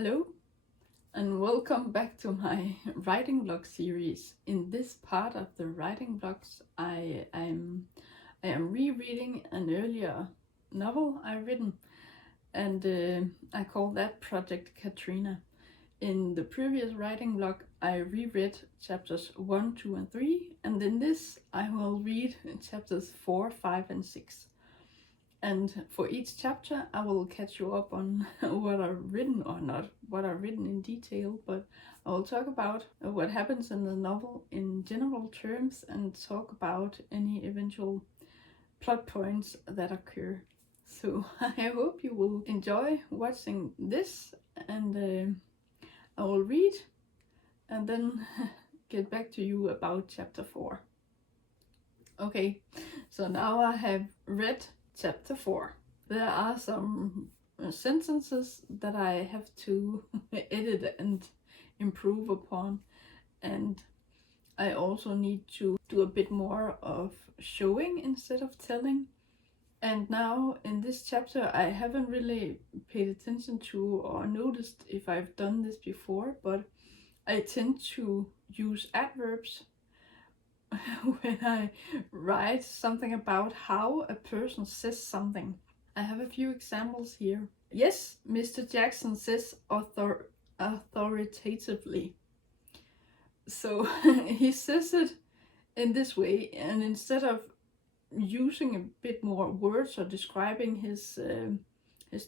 Hello and welcome back to my writing blog series. In this part of the writing blogs, I am rereading an earlier novel I've written, and I call that Project Katrina. In the previous writing blog, I reread chapters 1, 2, and 3, and in this I will read chapters 4, 5, and 6. And for each chapter, I will catch you up on what I've written, or not what I've written in detail, but I will talk about what happens in the novel in general terms and talk about any eventual plot points that occur. So I hope you will enjoy watching this, and I will read and then get back to you about chapter 4. Okay, so now I have read Chapter 4. There are some sentences that I have to edit and improve upon, and I also need to do a bit more of showing instead of telling. And now in this chapter I haven't really paid attention to or noticed if I've done this before, but I tend to use adverbs when I write something about how a person says something. I have a few examples here. Yes, Mr. Jackson says authoritatively. So he says it in this way, and instead of using a bit more words or describing his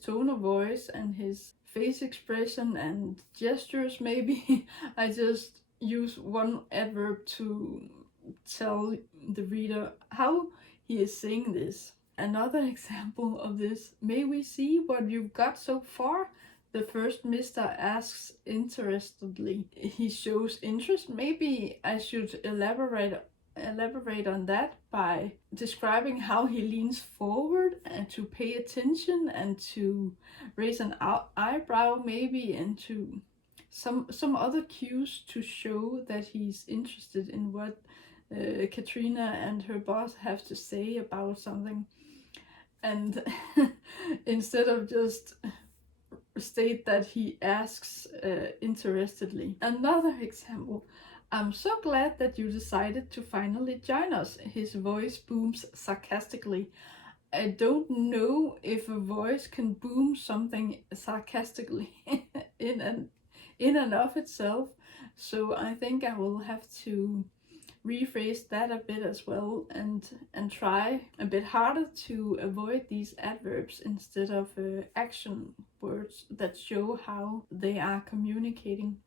tone of voice and his face expression and gestures, maybe I just use one adverb to tell the reader how he is saying this. Another example of this: may we see what you've got so far? The first mister asks interestedly. He shows interest. Maybe I should elaborate on that by describing how he leans forward and to pay attention and to raise an eyebrow maybe, and to some other cues to show that he's interested in what Katrina and her boss have to say about something. And instead of just state that he asks interestedly. Another example: I'm so glad that you decided to finally join us. His voice booms sarcastically. I don't know if a voice can boom something sarcastically in and of itself, so I think I will have to rephrase that a bit as well, and try a bit harder to avoid these adverbs instead of action words that show how they are communicating.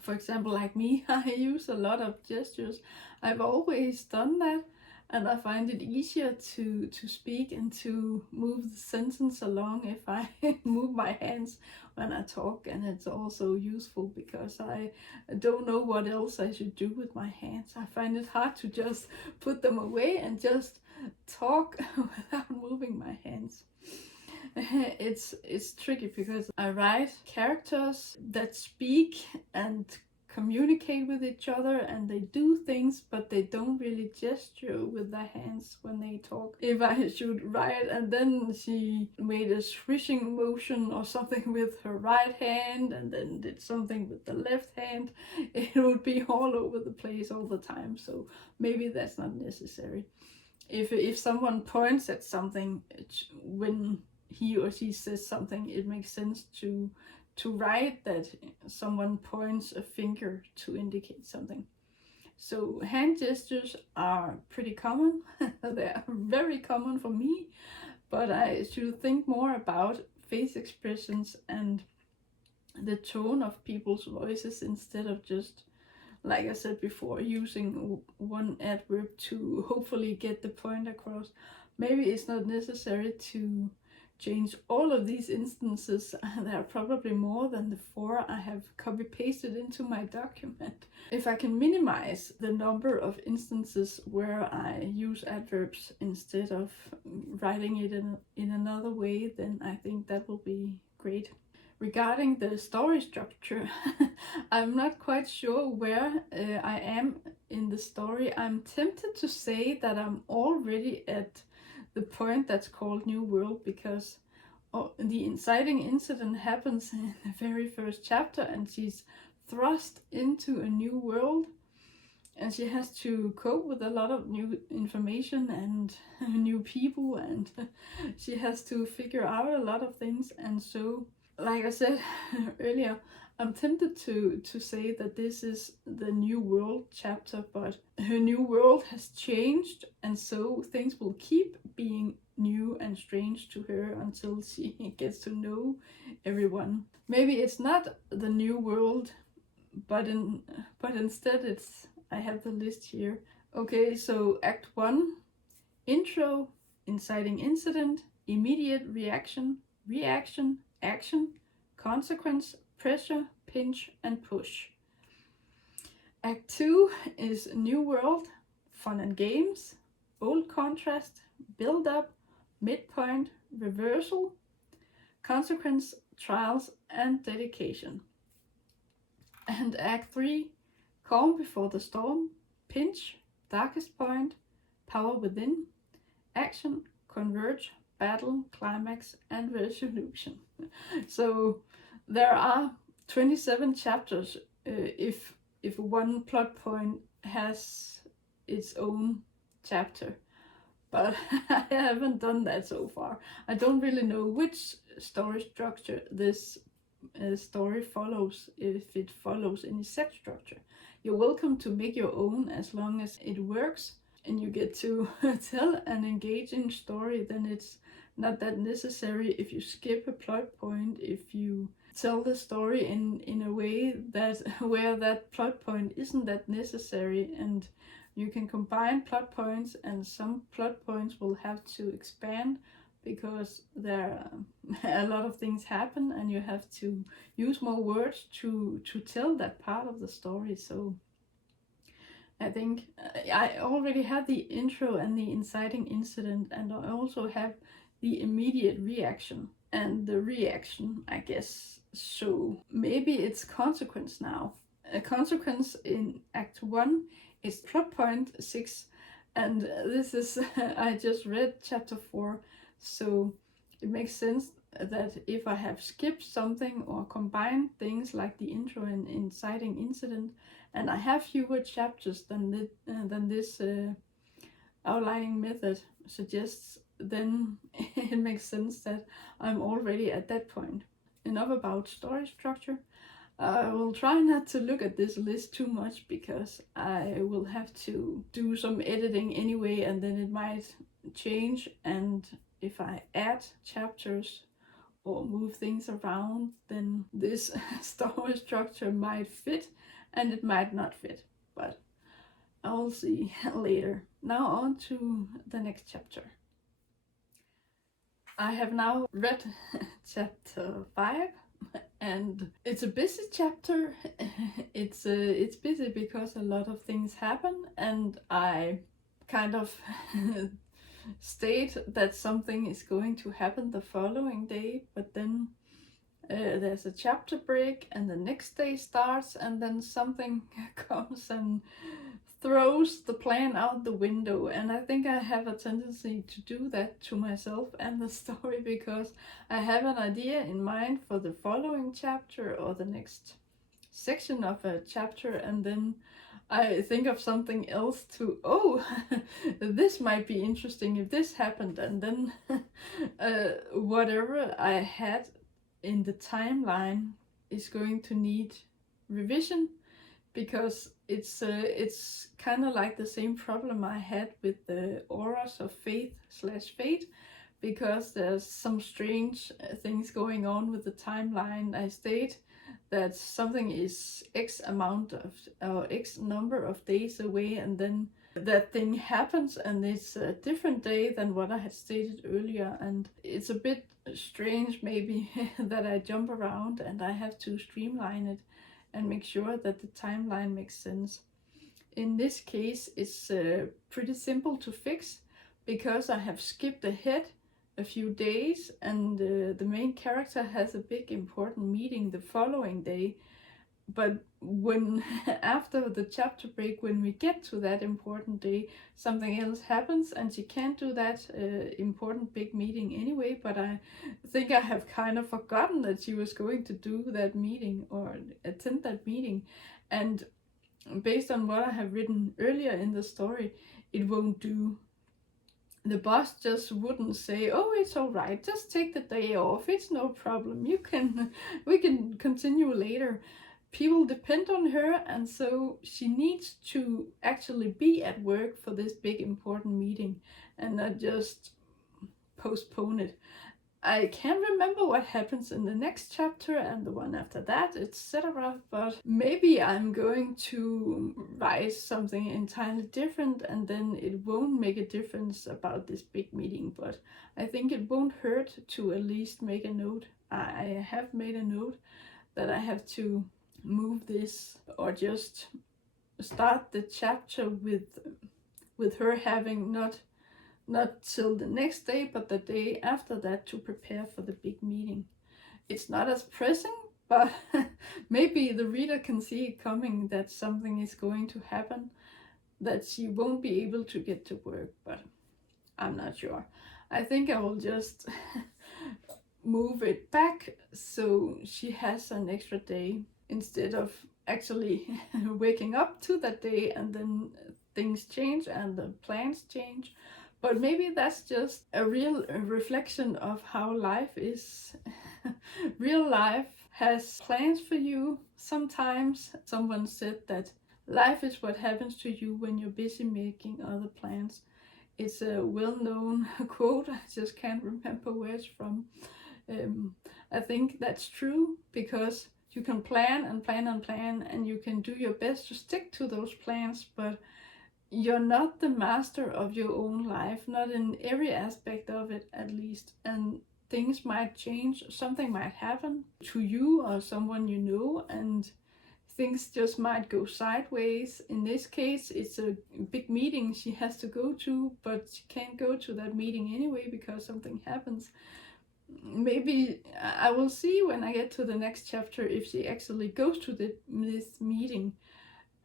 For example, like me, I use a lot of gestures. I've always done that, and I find it easier to speak and to move the sentence along if I move my hands when I talk. And it's also useful because I don't know what else I should do with my hands. I find it hard to just put them away and just talk without moving my hands. It's tricky because I write characters that speak and communicate with each other, and they do things, but they don't really gesture with their hands when they talk. If I should write and then she made a swishing motion or something with her right hand and then did something with the left hand, it would be all over the place all the time. So maybe that's not necessary. If someone points at something when he or she says something, it makes sense to write that someone points a finger to indicate something. So hand gestures are pretty common. They're very common for me, but I should think more about face expressions and the tone of people's voices instead of just, like I said before, using one adverb to hopefully get the point across. Maybe it's not necessary to change all of these instances. There are probably more than the 4 I have copy pasted into my document. If I can minimize the number of instances where I use adverbs instead of writing it in another way, then I think that will be great. Regarding the story structure, I'm not quite sure where I am in the story. I'm tempted to say that I'm already at the point that's called New World, because the inciting incident happens in the very first chapter, and she's thrust into a new world, and she has to cope with a lot of new information and new people, and she has to figure out a lot of things. And so, like I said earlier, I'm tempted to say that this is the new world chapter, but her new world has changed, and so things will keep being new and strange to her until she gets to know everyone. Maybe it's not the new world, but instead it's, I have the list here. Okay, so Act 1, intro, inciting incident, immediate reaction, reaction, action, consequence, pressure, pinch, and push. Act 2 is new world, fun and games, old contrast, build up, midpoint, reversal, consequence, trials, and dedication. And Act 3, calm before the storm, pinch, darkest point, power within, action, converge, battle, climax, and resolution. So there are 27 chapters if one plot point has its own chapter. But I haven't done that so far. I don't really know which story structure this story follows, if it follows any set structure. You're welcome to make your own as long as it works and you get to tell an engaging story. Then it's not that necessary if you skip a plot point, if you tell the story in a way that where that plot point isn't that necessary, and you can combine plot points, and some plot points will have to expand because there a lot of things happen and you have to use more words to tell that part of the story. So I think I already have the intro and the inciting incident, and I also have the immediate reaction and the reaction, I guess. So maybe it's consequence now. A consequence in Act 1 is plot point 6, and this is I just read chapter 4, so it makes sense that if I have skipped something or combined things like the intro and inciting incident, and I have fewer chapters than this outlining method suggests, then it makes sense that I'm already at that point. Enough about story structure. I will try not to look at this list too much because I will have to do some editing anyway, and then it might change, and if I add chapters or move things around, then this story structure might fit and it might not fit, but I'll see later. Now on to the next chapter. I have now read chapter 5, and it's a busy chapter. It's busy because a lot of things happen, and I kind of state that something is going to happen the following day, but then there's a chapter break and the next day starts, and then something comes and throws the plan out the window. And I think I have a tendency to do that to myself and the story, because I have an idea in mind for the following chapter or the next section of a chapter, and then I think of something else to, this might be interesting if this happened, and then whatever I had in the timeline is going to need revision, because it's kind of like the same problem I had with the auras of faith/fate, because there's some strange things going on with the timeline. I state that something is X amount of X number of days away, and then that thing happens and it's a different day than what I had stated earlier, and it's a bit strange maybe that I jump around, and I have to streamline it and make sure that the timeline makes sense. In this case, it's pretty simple to fix because I have skipped ahead a few days, and the main character has a big important meeting the following day, but when after the chapter break, when we get to that important day, something else happens and she can't do that important big meeting anyway. But I think I have kind of forgotten that she was going to do that meeting or attend that meeting. And based on what I have written earlier in the story, it won't do. The boss just wouldn't say, "Oh, it's all right, just take the day off, it's no problem, we can continue later." People depend on her, and so she needs to actually be at work for this big important meeting and not just postpone it. I can't remember what happens in the next chapter and the one after that, etc. But maybe I'm going to write something entirely different, and then it won't make a difference about this big meeting. But I think it won't hurt to at least make a note. I have made a note that I have to move this, or just start the chapter with her having not till the next day, but the day after that, to prepare for the big meeting. It's not as pressing, but maybe the reader can see it coming, that something is going to happen, that she won't be able to get to work, but I'm not sure. I think I will just move it back so she has an extra day, instead of actually waking up to that day and then things change and the plans change. But maybe that's just a real reflection of how life is. Real life has plans for you. Sometimes someone said that life is what happens to you when you're busy making other plans. It's a well-known quote, I just can't remember where it's from. I think that's true, because you can plan and plan and plan, and you can do your best to stick to those plans, but you're not the master of your own life, not in every aspect of it at least, and things might change, something might happen to you or someone you know, and things just might go sideways. In this case, it's a big meeting she has to go to, but she can't go to that meeting anyway because something happens. Maybe I will see when I get to the next chapter if she actually goes to this meeting,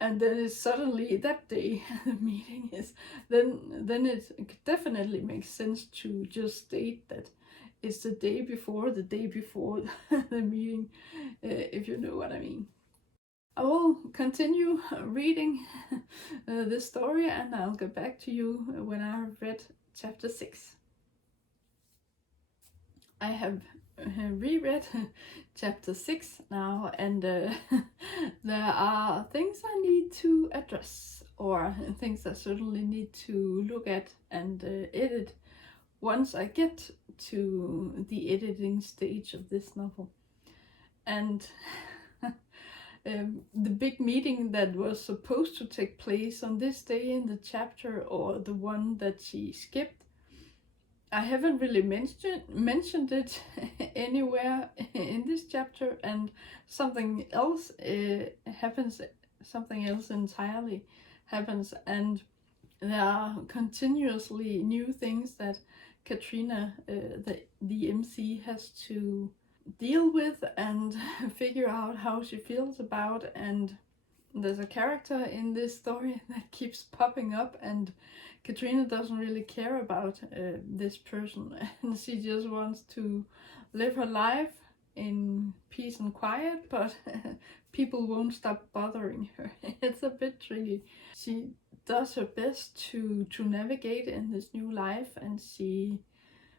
and then it's suddenly that day the meeting is, then it definitely makes sense to just state that it's the day before the meeting, if you know what I mean. I will continue reading this story, and I'll get back to you when I've read chapter 6. I have reread chapter 6 now, and there are things I need to address, or things I certainly need to look at and edit once I get to the editing stage of this novel. And the big meeting that was supposed to take place on this day in the chapter, or the one that she skipped, I haven't really mentioned it anywhere in this chapter, and something else happens, something else entirely happens, and there are continuously new things that Katrina, the MC, has to deal with and figure out how she feels about. And there's a character in this story that keeps popping up, and Katrina doesn't really care about this person, and she just wants to live her life in peace and quiet, but people won't stop bothering her. It's a bit tricky. She does her best to navigate in this new life, and she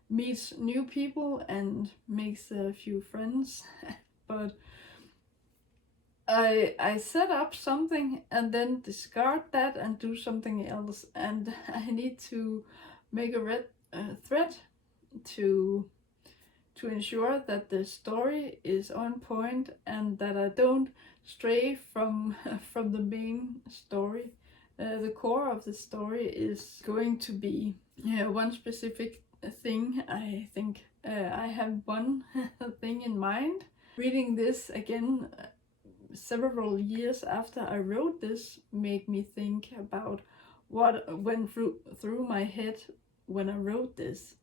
meets new people and makes a few friends, but I set up something and then discard that and do something else, and I need to make a thread to ensure that the story is on point and that I don't stray from the main story. The core of the story is going to be one specific thing. I think I have one thing in mind. Reading this again several years after I wrote this made me think about what went through my head when I wrote this.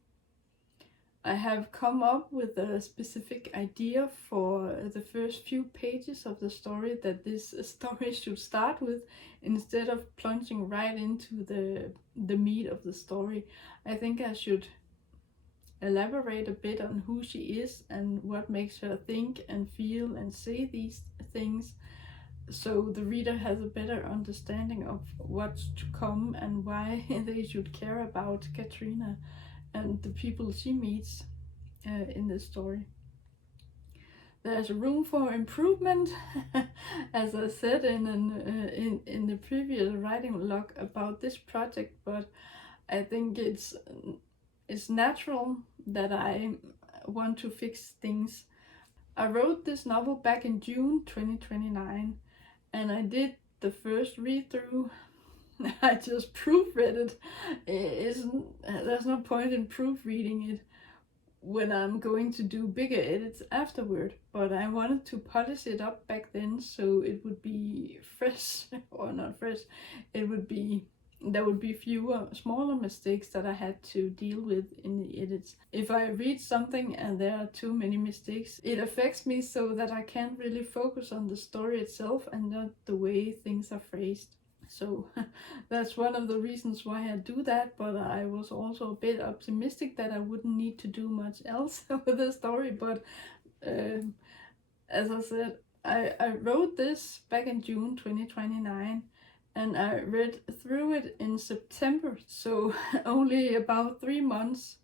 I have come up with a specific idea for the first few pages of the story that this story should start with, instead of plunging right into the meat of the story. I think I should elaborate a bit on who she is and what makes her think and feel and say these things, so the reader has a better understanding of what's to come and why they should care about Katrina and the people she meets in this story. There's room for improvement, as I said in the previous writing log about this project, but I think it's natural that I want to fix things. I wrote this novel back in June 2029, and I did the first read through. I just proofread it. There's no point in proofreading it when I'm going to do bigger edits afterward, but I wanted to polish it up back then so it would be fresh, or not fresh, there would be fewer smaller mistakes that I had to deal with in the edits. If I read something and there are too many mistakes, it affects me so that I can't really focus on the story itself and not the way things are phrased. So that's one of the reasons why I do that, but I was also a bit optimistic that I wouldn't need to do much else with the story. But as I said, I wrote this back in June 2029, and I read through it in September, so only about 3 months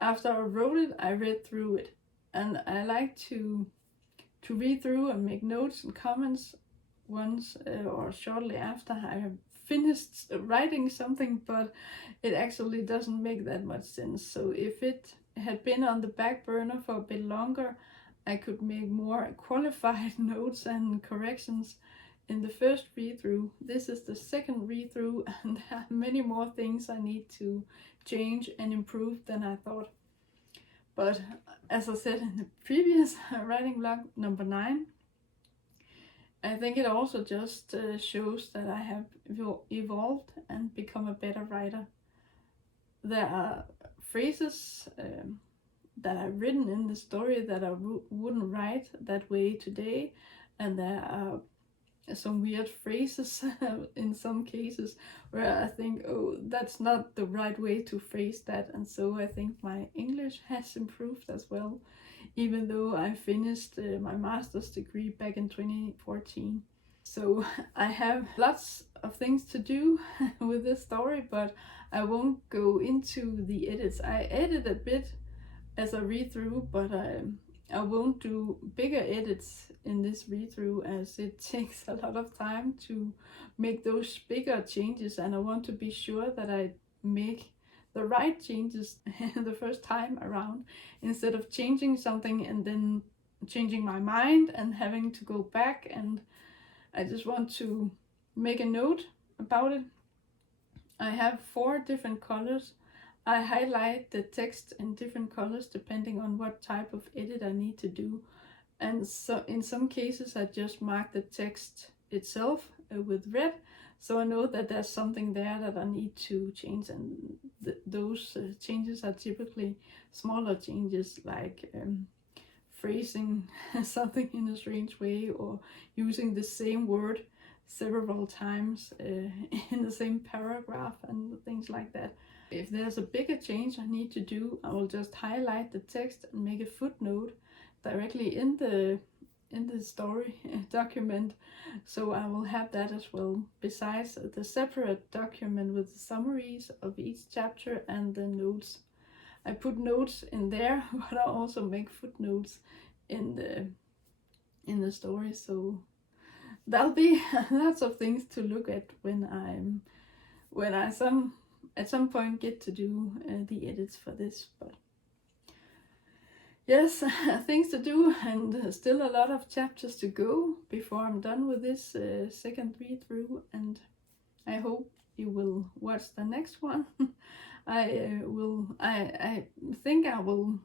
after I wrote it, I read through it. And I like to read through and make notes and comments once or shortly after I have finished writing something, but it actually doesn't make that much sense. So if it had been on the back burner for a bit longer, I could make more qualified notes and corrections in the first read through. This is the second read through, and there are many more things I need to change and improve than I thought. But as I said in the previous writing vlog number 9, I think it also just shows that I have evolved and become a better writer. There are phrases that I've written in the story that I wouldn't write that way today, and there are some weird phrases in some cases where I think, oh, that's not the right way to phrase that, and so I think my English has improved as well, even though I finished my master's degree back in 2014. So I have lots of things to do with this story, but I won't go into the edits. I edit a bit as I read through, but I won't do bigger edits in this read through, as it takes a lot of time to make those bigger changes, and I want to be sure that I make the right changes the first time around, instead of changing something and then changing my mind and having to go back. And I just want to make a note about it. I have 4 different colors. I highlight the text in different colors depending on what type of edit I need to do. And so in some cases I just mark the text itself with red, so I know that there's something there that I need to change, and those changes are typically smaller changes, like phrasing something in a strange way, or using the same word several times in the same paragraph and things like that. If there's a bigger change I need to do, I will just highlight the text and make a footnote directly in the story document, so I will have that as well, besides the separate document with the summaries of each chapter and the notes. I put notes in there, but I also make footnotes in the story, so there'll be lots of things to look at when I at some point get to do the edits for this. But yes, things to do, and still a lot of chapters to go before I'm done with this second read through, and I hope you will watch the next one. I think I will.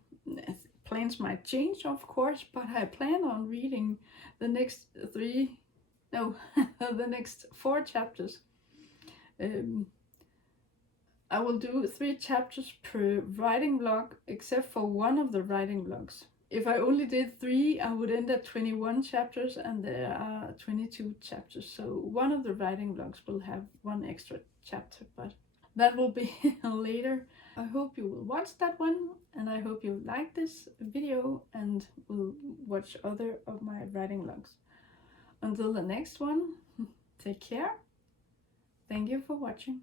Plans might change, of course, but I plan on reading the next the next 4 chapters. I will do 3 chapters per writing vlog, except for one of the writing vlogs. If I only did 3, I would end at 21 chapters, and there are 22 chapters. So one of the writing vlogs will have 1 extra chapter, but that will be later. I hope you will watch that one, and I hope you like this video and will watch other of my writing vlogs. Until the next one, take care. Thank you for watching.